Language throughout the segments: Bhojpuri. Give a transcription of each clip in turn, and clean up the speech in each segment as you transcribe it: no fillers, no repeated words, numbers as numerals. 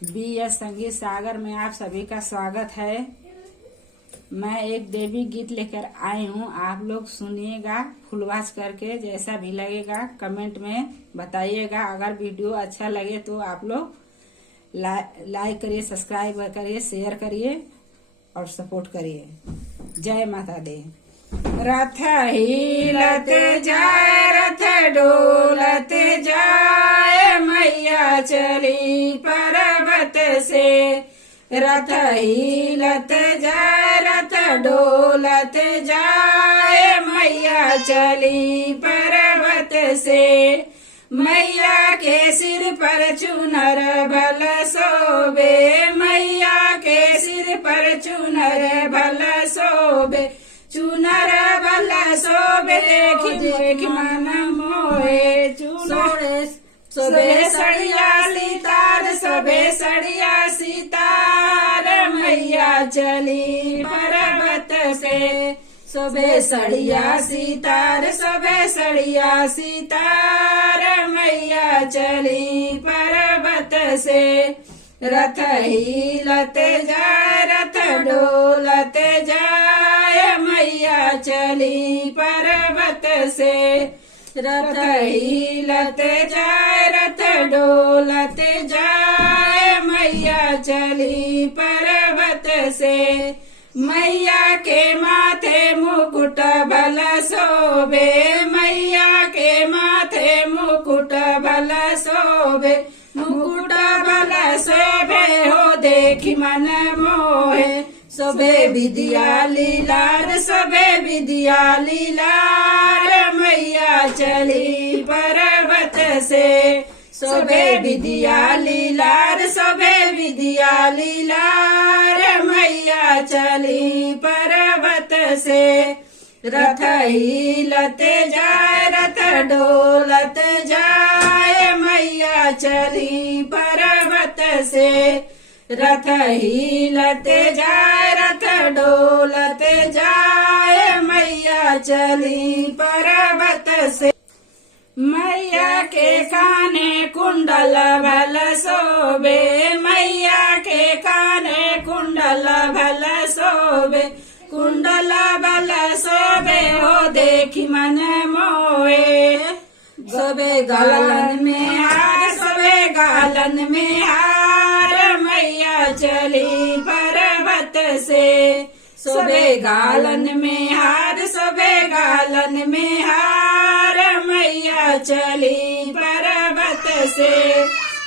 BS संगीत सागर में आप सभी का स्वागत है। मैं एक देवी गीत लेकर आई हूँ, आप लोग सुनिएगा फुलवाच करके। जैसा भी लगेगा कमेंट में बताइएगा। अगर वीडियो अच्छा लगे तो आप लोग लाइक करिए, सब्सक्राइब करिए, शेयर करिए और सपोर्ट करिए। जय माता दी। रथ हिलत जाए, रथ डोलत जाए, मैया चली पर्वत से। रथ हिलत जाए, रथ डोलत जाए, मैया चली पर्वत से। मैया के सिर पर चुनर भल शोभे, मैया के सिर पर चुनर भल शोभे, चुनर भल शोभे। देखी मन मोहे, चुनर शोभे सड़िया सितार, शोभे सड़िया सितार, मैया चली पर्वत से। शोभे सड़िया सितार, शोभे सड़िया सितार, मैया चली पर्वत से। रथ हिलत जाए, रथ डोलत जाए, मैया चली पर्वत से। रथ हिलत जाए, रथ डोलत जाए, मैया चली पर्वत से। मैया के माथे मुकुट भल शोभे, मैया के माथे मुकुट भल शोभे, मुकुट भल शोभे हो देखी मन मोहे। शोभे विद्या लीलार, शोभे विद्या लीलार, मैया चली पर्वत से। शोभे विद्या लीलार, शोभे विद्या लीलार, मैया चली पर्वत से। रथ हिलत जाए, रथ डोलत जाए, मैया चली पर्वत से। रथ हिलत जाए, रथ डोलत जाए, मैया चली पर्वत से। मैया के काने कुंडल भल शोभे, मैया के काने कुंडल भल शोभे, कुंडल भल शोभे हो देखी मन मोहे। शोभे गालन में हार, शोभे गालन में हार, मैया चली पर्वत से। शोभे गालन में हार, शोभे गालन में हार, मैया चली पर्वत से।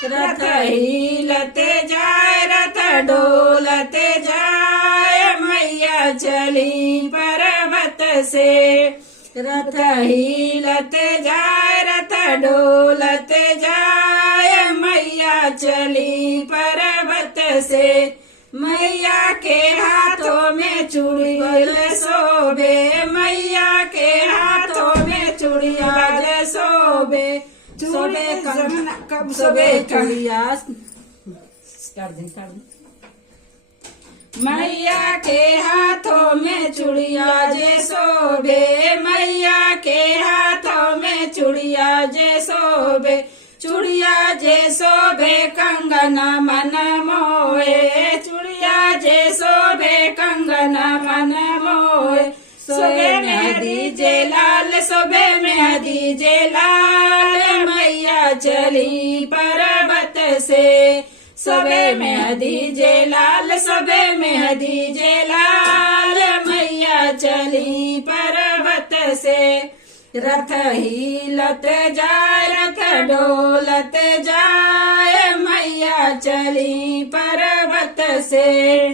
रथ हिलत जाए, रथ डोलत जाए, मैया चली पर्वत से। रथ हिलत जाए, रथ डोलत जाए, मैया चली पर्वत से। मैया के हाथों में चूड़ियल शोभे, मैया के हाथों में चूड़ियाल शोभे, शोभे कब शोभे चूड़िया कर दे। मैया के हाथों में चूड़िया जे शोभे, मैया के हाथों में चूड़िया जे शोभे, चूड़िया जे शोभे कंगना मन मोहे, चूड़िया जे शोभे कंगना मन मोहे। शोभे मेहंदी जे लाल, शोभे मेहंदी जे लाल, मैया चली पर्वत से। शोभे मेहंदी जे लाल, शोभे मेहंदी जे लाल, मैया चली पर्वत से। रथ हिलत जाए, रथ डोलत जाए, मैया चली पर्वत से।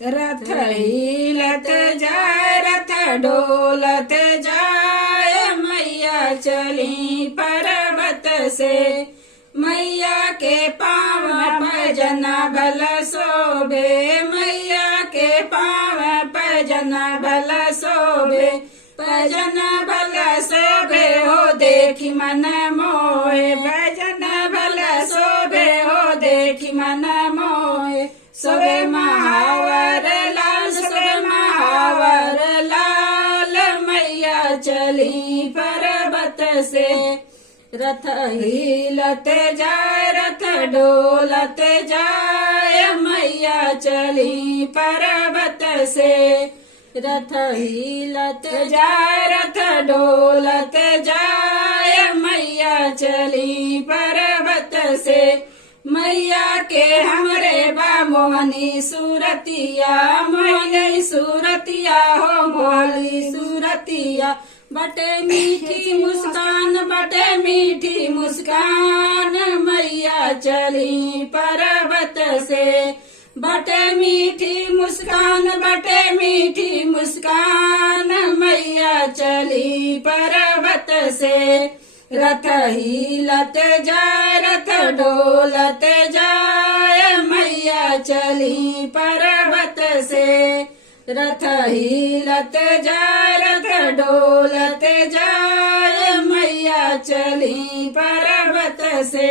रथ हिलत जाए, रथ डोलत जाए, मैया चली पर्वत से। मैया के पाँव भजना भल शोभे, मैया के पाँव भजना भल शोभे, भजन भल शोभे हो देखी मन मोहे, भजन भल शोभे हो देखी मन मोहे। शोभे महावर लाल, शोभे महावर लाल, मैया चली पर्वत से। रथ हिलत जाय रथ डोलत जाय मैया चली पर्वत से रथ हिलत जाय रथ डोलत जाय मैया चली पर्वत से मैया के हमरे बा मोहनी सूरतिया मोहनी सूरतिया हो मोहनी सूरतिया बटे मीठी मुस्कान बटे मीठी मुस्कान मैया चली पर्वत से बटे मीठी मुस्कान बटे मीठी मुस्कान मैया चली पर्वत से रथ हिलत जाय रथ डोलत जाय मैया चली पर्वत से रथ हिलत जाय रथ डोलत जाय मैया चली पर्वत से।